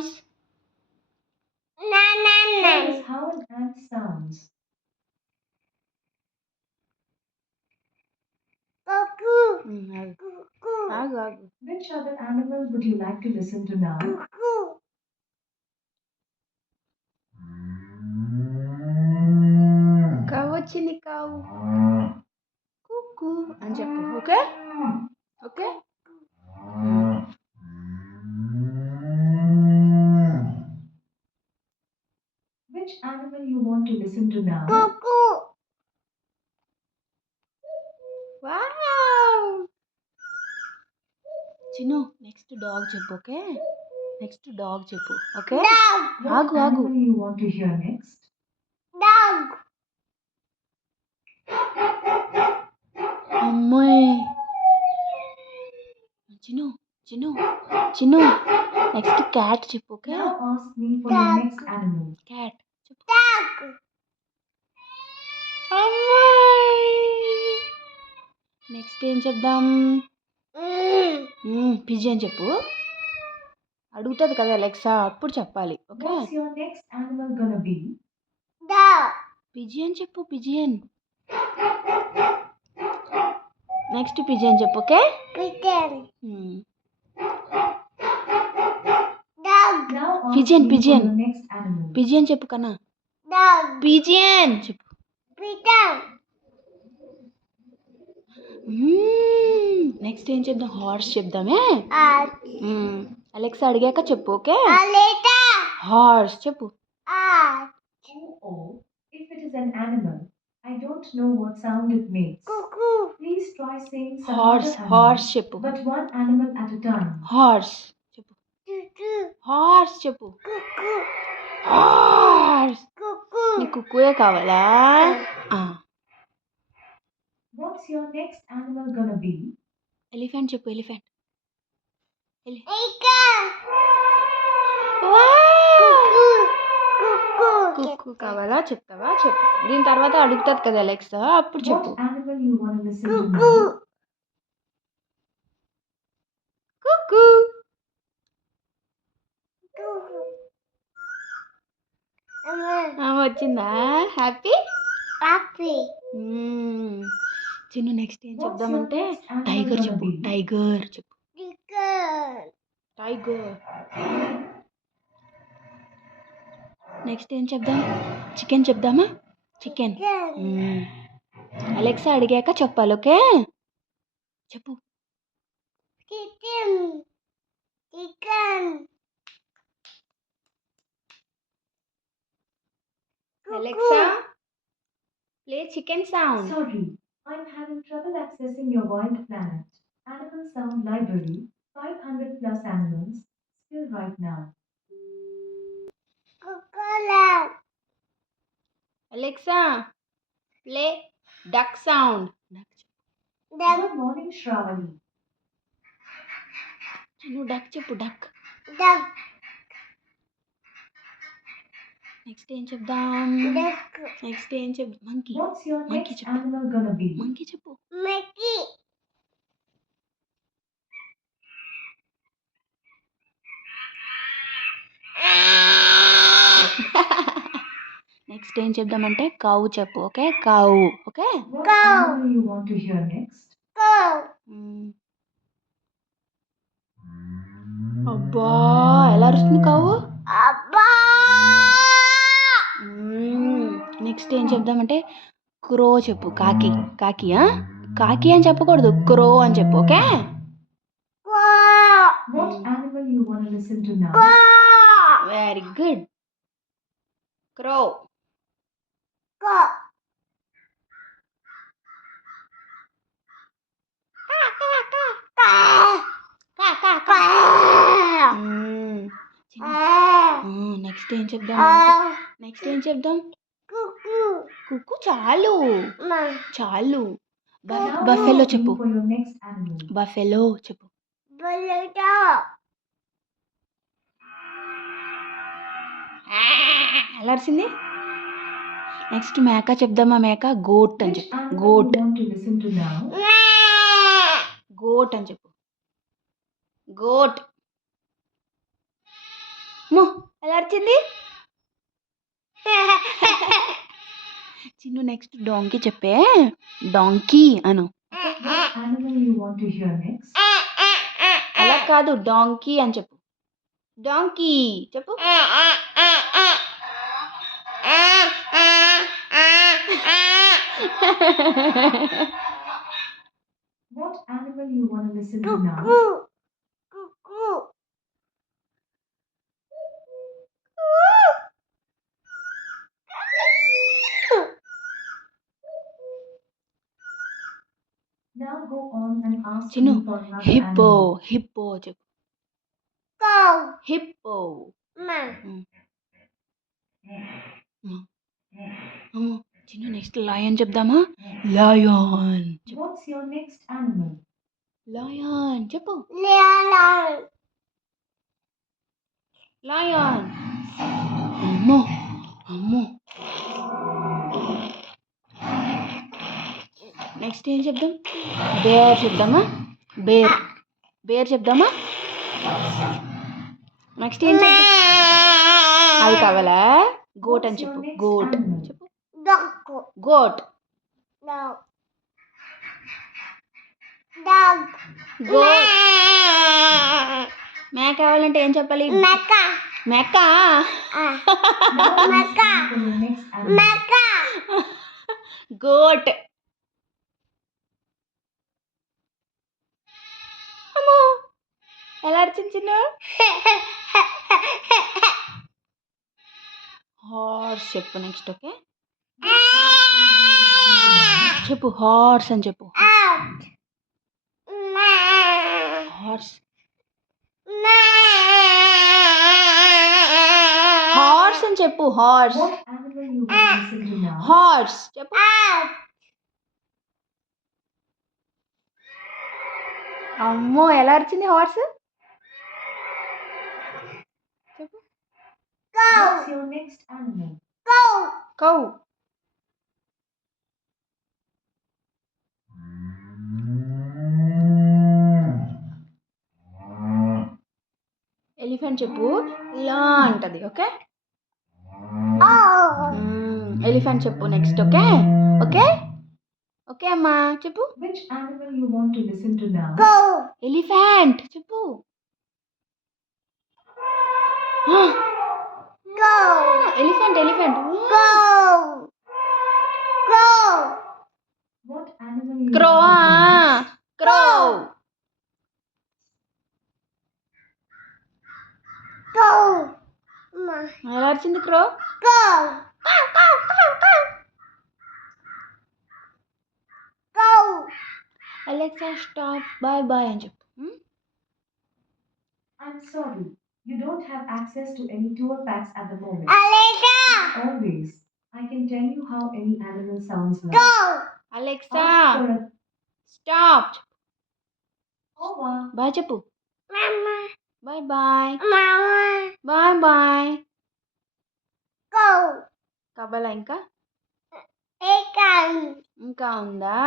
sounds? That is how an ant sounds. ఆగు. Which other animal would you like to listen to now? కావు వచ్చింది కావు. కుక్కు అని చెప్పు. Okay okay. Which animal you want to listen to now? Wow. Chinnu next dog చెప్పు. Okay next dog చెప్పు. Okay What ఆగు animal you want to hear next? అమ్మాయి. చిన్ను చిన్ను Chinnu next cat చెప్పు. Okay Now ask me for your next animal. Cat చెప్పు. అమ్మాయి. నెక్స్ట్ ఏం చెప్దాం? పిజియన్ చెప్పు. అడుగుతుంది కదా అలెక్సా, అప్పుడు చెప్పాలి. Okay What's your next animal gonna be? Pigeon చెప్పు. పిజియన్ నెక్స్ట్ పిజియన్ చెప్పు. Okay Now ask Pigeon, me pigeon. for your next animal. Pigeon చెప్పు కన్నా. పిజియన్ చెప్పు. నెక్స్ట్ ఏం చెప్దాం? హార్స్ చెప్దామే. అలెక్సా అడిగాక చెప్పు. ఓకే హార్స్ చెప్పు. Oh, if it is an animal, I don't know what sound it makes. Please try saying some horse other horse animal, చెప్పు. but one animal at a time. Horse చెప్పు. హార్స్ చెప్పు. హార్స్. నీకు కుక్కుయే కావాలా? What's your next animal gonna be? Elephant చెప్పు. ఎలిఫెంట్. కుక్కు కావాలా? చెప్తావా? చెప్పు. దీని తర్వాత అడుగుతుంది కదా అలెక్సా, అప్పుడు చెప్పు. What animal you wanna listen to now? కుక్కు. వచ్చిందా? హ్యాపీ. చిన్ను నెక్స్ట్ ఏం చెప్దామంటే టైగర్ చెప్పు. టైగర్ చెప్పు. టైగర్. నెక్స్ట్ ఏం చెప్దాం? చికెన్ చెప్దామా? చికెన్. అలెక్సా అడిగాక చెప్పాలి. ఓకే చెప్పు. Alexa play chicken sound. Sorry, I'm having trouble accessing your Wild Planet Animal Sound Library. 500 plus animals. Still right now. Alexa play duck sound. Good morning, Shravani. నువ్వు duck చెప్పు. Duck. Next ఏం చెప్దాం? Next ఏం చెప్దాం? Monkey. What's your Monkey next చెప్పు. animal gonna be? Monkey చెప్పు. Next ఏం చెప్దామంటే కావు చెప్పు. Okay cow. Okay What animal you want to hear next? అబ్బా ఎలా అరుస్తుంది కావు. నెక్స్ట్ ఏం చెప్దామంటే క్రో చెప్పు. కాకి. కాకియా? కాకి అని చెప్పకూడదు, క్రో అని చెప్పు. Okay What animal you wanna listen to now? Very good. Crow. Next ఏం చెప్దాం? నెక్స్ట్ ఏం చెప్దాం? కుక్కు చాలు చాలు. బఫెలో చెప్పు. For your next animal. Buffalo చెప్పు. ఎలా అరిసింది? నెక్స్ట్ మేక చెప్దామా? మేక గోట్ అని Which చెప్పు. animal goat. you want to listen to now? Goat అని చెప్పు. గోట్. అమ్మో ఎలా అరిచింది చిన్ను నెక్స్ట్ డాంకీ చెప్పే డాంకీ అను What animal you want to hear next? అలా కాదు డాంకీ అని చెప్పు డాంకీ చెప్పు What animal you want to listen to now? Now go on and ask Chinnu me for another hippo animal. Hippo చెప్పు హిప్పో చిన్ను నెక్స్ట్ లయన్ చెప్దామా lion What's your next animal? Lion చెప్పు lion అమ్మో అమ్మో నెక్స్ట్ ఏం చెప్దాం బేర్ చెప్దామా bear bear చెప్దామా next ఏం చెప్దాం అది కావాలా గోట్ అని What's your చెప్పు next గోట్ animal? చెప్పు గోట్ గోట్ మేక కావాలంటే ఏం చెప్పాలి మేక Now ask me for your next animal. Goat అమ్మో ఎలా అరిచింది చిన్న హార్స్ చెప్పు నెక్స్ట్ ఓకే చెప్పు హార్స్ అని చెప్పు హార్స్ హార్స్ అని చెప్పు horse What animal you want to listen to now? Horse చెప్పు అమ్మో ఎలా అరిచింది హార్స్ చెప్పు What's your next animal? Cow elephant చెప్పు ఇలా అంటది ఓకే ఎలిఫెంట్ చెప్పు నెక్స్ట్ ఓకే ఓకే ఓకే అమ్మా చెప్పు Which animal you want to listen to now? Elephant చెప్పు elephant elephant What animal you crow want to hear next? Crow ఎలా వచ్చింది crow Alexa stop bye bye అని చెప్పు I'm sorry, you don't have access to any tour packs at the moment. As always, I can tell you how any animal sounds like. Alexa Ask for a stop over. Bye చెప్పు bye bye bye bye కబలా ఇంకా ఇంకా ఉందా